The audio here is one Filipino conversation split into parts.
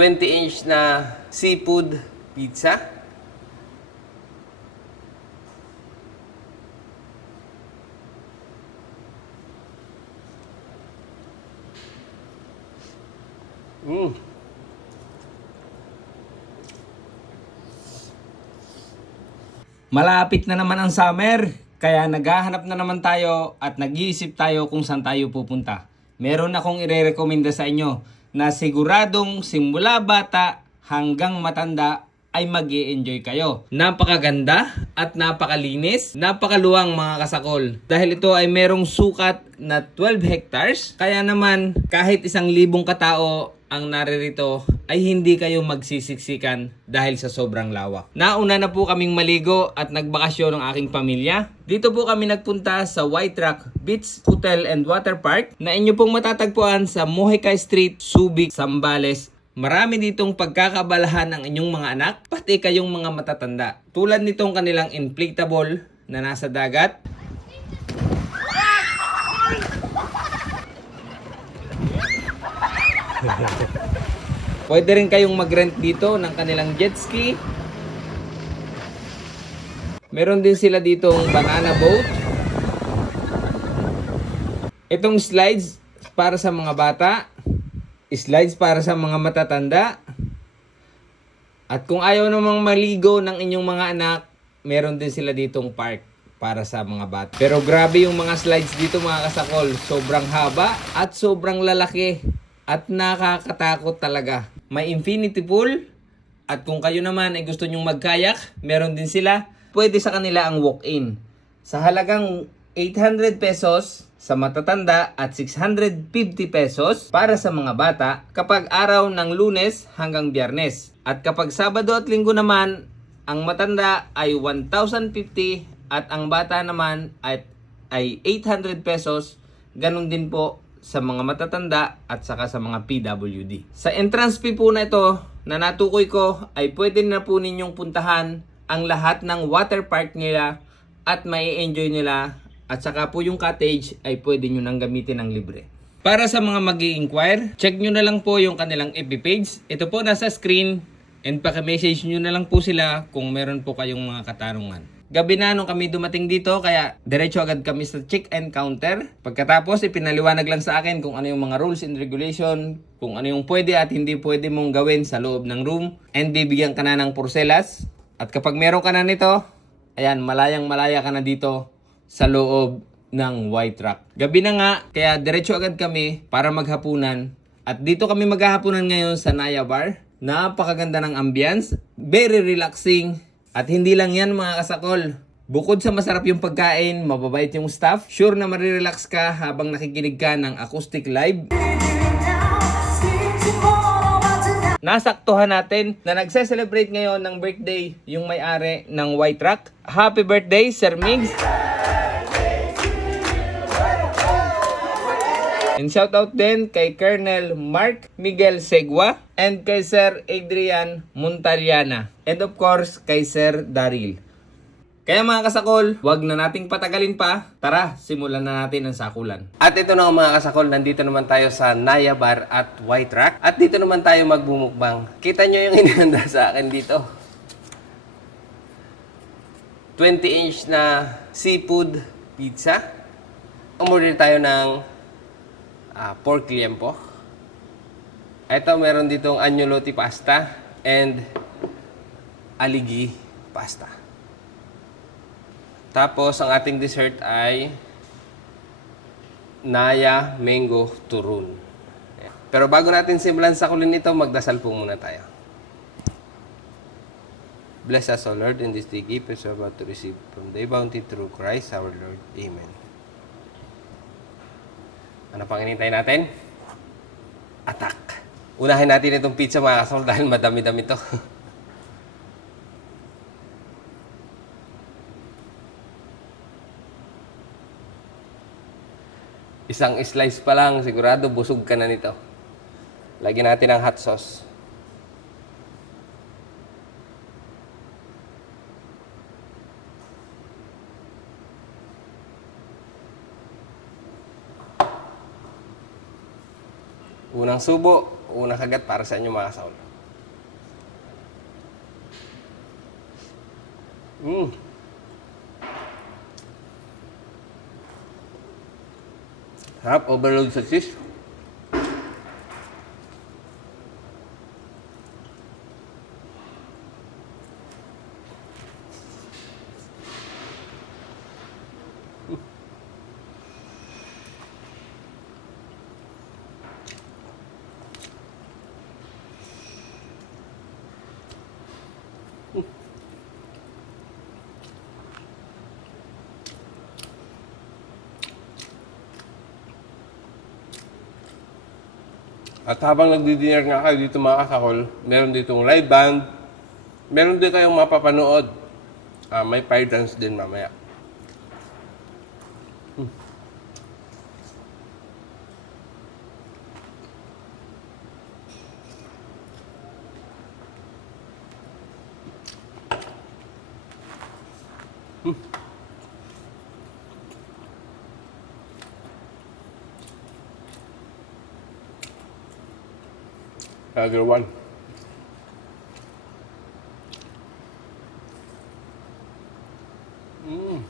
20-inch na seafood pizza. Malapit na naman ang summer, kaya naghahanap na naman tayo at nag-iisip tayo kung saan tayo pupunta. Meron akong ire-recommenda sa inyo na siguradong simula bata hanggang matanda ay mag-i-enjoy kayo. Napakaganda at napakalinis, napakaluwang mga kasakol. Dahil ito ay merong sukat na 12 hectares, kaya naman kahit 1,000 katao ang naririto ay hindi kayo magsisiksikan dahil sa sobrang lawak. Nauna na po kaming maligo at nagbakasyon ng aking pamilya. Dito po kami nagpunta sa White Rock Beach Hotel and Water Park na inyo pong matatagpuan sa Mojica Street, Subic, Zambales. Marami ditong pagkakabalahan ng inyong mga anak, pati kayong mga matatanda. Tulad nitong kanilang inflatable na nasa dagat. Pwede rin kayong mag-rent dito ng kanilang jet ski. Meron din sila ditong banana boat. Itong slides para sa mga bata. Slides para sa mga matatanda. At kung ayaw namang maligo ng inyong mga anak, meron din sila ditong park para sa mga bata. Pero grabe yung mga slides dito mga kasakol. Sobrang haba at sobrang lalaki. At nakakatakot talaga. May infinity pool. At kung kayo naman ay gusto nyong magkayak, meron din sila. Pwede sa kanila ang walk-in. Sa halagang 800 pesos sa matatanda at 650 pesos para sa mga bata kapag araw ng Lunes hanggang Biyernes. At kapag Sabado at Linggo naman, ang matanda ay 1,050 at ang bata naman ay 800 pesos. Ganon din po sa mga matatanda at saka sa mga PWD. Sa entrance fee po na ito na natukoy ko ay pwede na po ninyong puntahan ang lahat ng water park nila at mai-enjoy nila at saka po yung cottage ay pwede nyo nang gamitin ng libre. Para sa mga mag-i-inquire, check nyo na lang po yung kanilang FB page. Ito po nasa screen and paki-message nyo na lang po sila kung meron po kayong mga katanungan. Gabi na nung kami dumating dito kaya diretso agad kami sa check-in counter. Pagkatapos ipinaliwanag lang sa akin kung ano yung mga rules and regulation, kung ano yung pwede at hindi pwede mong gawin sa loob ng room, and bibigyan ka na ng porcelas. At kapag meron ka na nito, ayan, malayang-malaya ka na dito sa loob ng White Rock. Gabi na nga, kaya diretso agad kami para maghapunan. At dito kami maghahapunan ngayon sa Naya Bar. Napakaganda ng ambience, very relaxing. At hindi lang yan mga kasakol. Bukod sa masarap yung pagkain, mababait yung staff, sure na marirelax ka habang nakikinig ka ng acoustic live. Nasaktuhan natin na nagse-celebrate ngayon ng birthday yung may-ari ng White Rock. Happy birthday, Sir Migs! And shoutout din kay Colonel Mark Miguel Segua and kay Sir Adrian Montariana. And of course, kay Sir Daryl. Kaya mga kasakol, wag na nating patagalin pa. Tara, simulan na natin ang sakulan. At ito na mga kasakol, nandito naman tayo sa Naya Bar at White Rock. At dito naman tayo magbumukbang. Kita nyo yung inihanda sa akin dito. 20-inch na seafood pizza. Umorder tayo ng pork liempo. Ito, meron ditong agnolotti pasta and aligi pasta. Tapos, ang ating dessert ay Naya Mango Turun. Pero bago natin simulan sa kulin nito, magdasal po muna tayo. Bless us, O Lord, in this day gift as we're about to receive from thy bounty through Christ our Lord. Amen. Ano pang hinintay natin? Attack! Unahin natin itong pizza mga kasol dahil madami-dami to. Isang slice pa lang, sigurado busog ka na nito. Lagyan natin ang hot sauce. Unang subo, unang kagat para sa inyo mga kasol. Mm. Harap, overload sa cheese. At habang nagdi-dinner nga kayo dito mga kasakol, meron ditong live band, meron din kayong mapapanood. May fire dance din mamaya. Another one. Mm.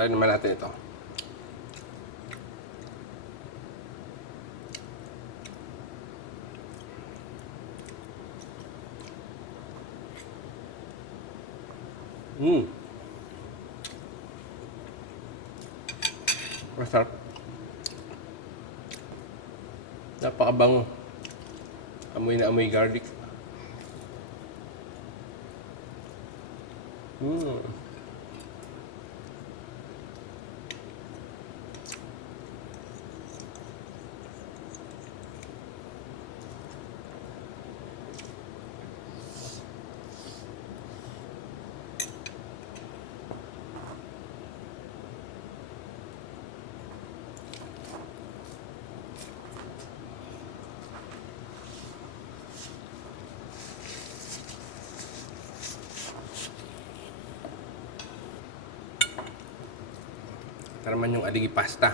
Try naman natin ito. Mm. Masarap. Napakabango. Amoy na amoy garlic. Mm. Ito naman yung aligi pasta.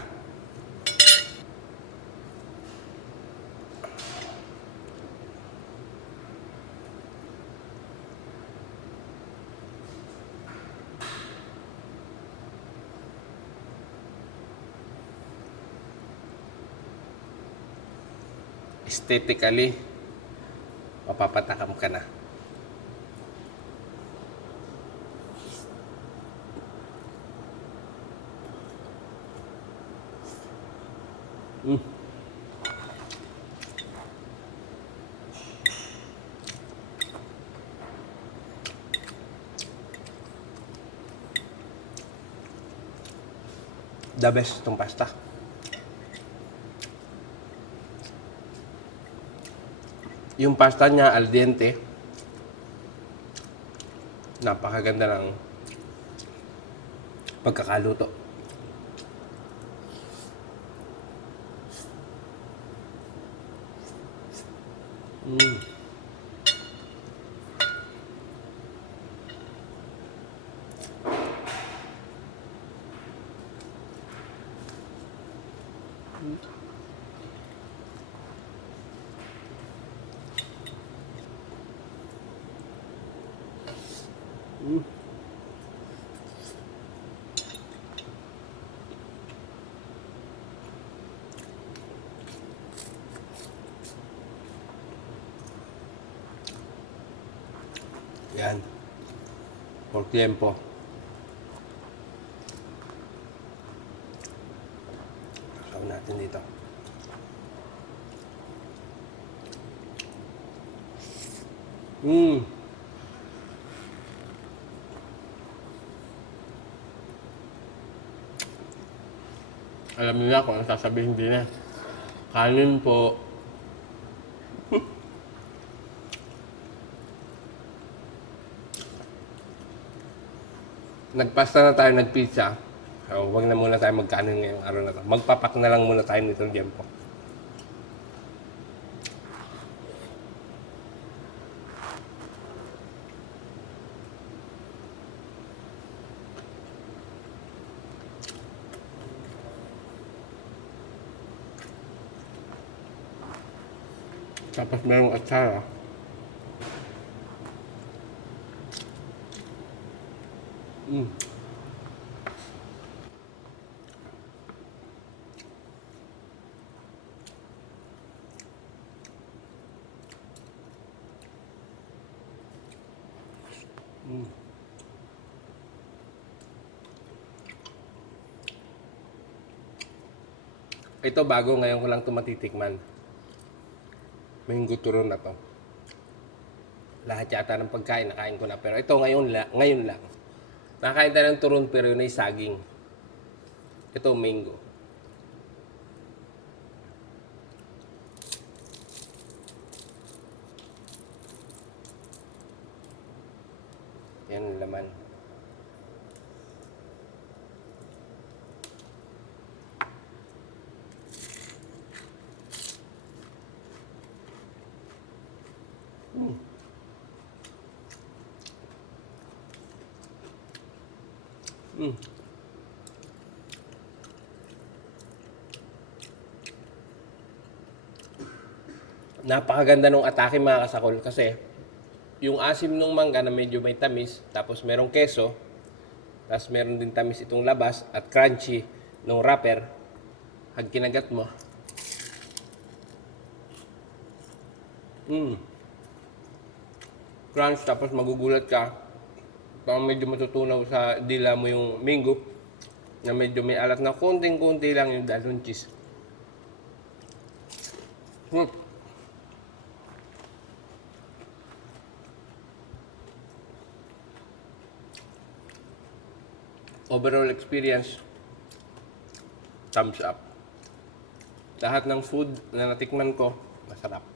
Aesthetically, mapapatakam ka na. Mm. The best itong pasta. Yung pasta niya al dente. Napakaganda ng pagkakaluto. Mm. Mm. Yan. Por tiempo. Saw natin. natin dito. Alam niyo na kung ano sasabihin din na. Kanin po. Nagpasta na tayo, nagpizza. So, wag na muna tayo magkanin ngayong araw na to. Magpapak na lang muna tayo nitong tiempo. Tapos merong atsara. Ito bago, ngayon ko lang ito matitikman. Mango turon na to. Lahat yata ng pagkain nakain ko na. Pero ito ngayon lang. Nakain tayo ng turon pero yun ay saging. Ito mango. Yan ang laman. Napakaganda nung atake mga kasakol kasi yung asim nung mangga na medyo may tamis, tapos merong keso, tapos meron din tamis itong labas at crunchy nung wrapper. Pag kinagat mo, crunch, tapos magugulat ka. Parang medyo matutunaw sa dila mo yung mango na medyo may alat na konting-konti lang yung dalon cheese. Overall experience, thumbs up. Lahat ng food na natikman ko, masarap.